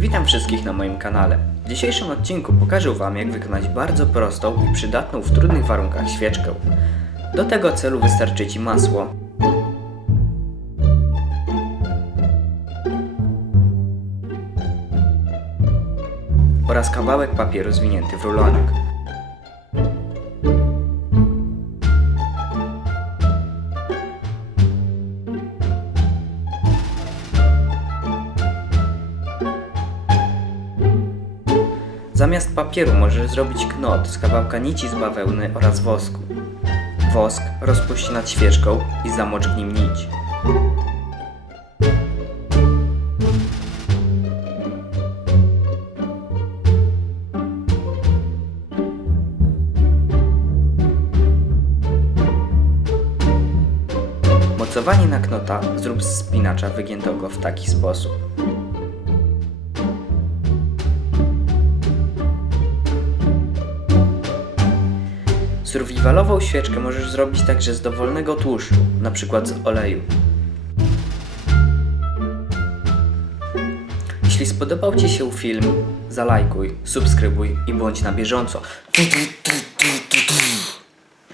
Witam wszystkich na moim kanale. W dzisiejszym odcinku pokażę Wam jak wykonać bardzo prostą i przydatną w trudnych warunkach świeczkę. Do tego celu wystarczy Ci masło, oraz kawałek papieru zwinięty w rulonek. Zamiast papieru możesz zrobić knot z kawałka nici z bawełny oraz wosku. Wosk rozpuść nad świeczką i zamocz w nim nić. Mocowanie na knota zrób z spinacza wygiętego w taki sposób. Survivalową świeczkę możesz zrobić także z dowolnego tłuszczu, przykład z oleju. Jeśli spodobał Ci się film, zalajkuj, subskrybuj i bądź na bieżąco.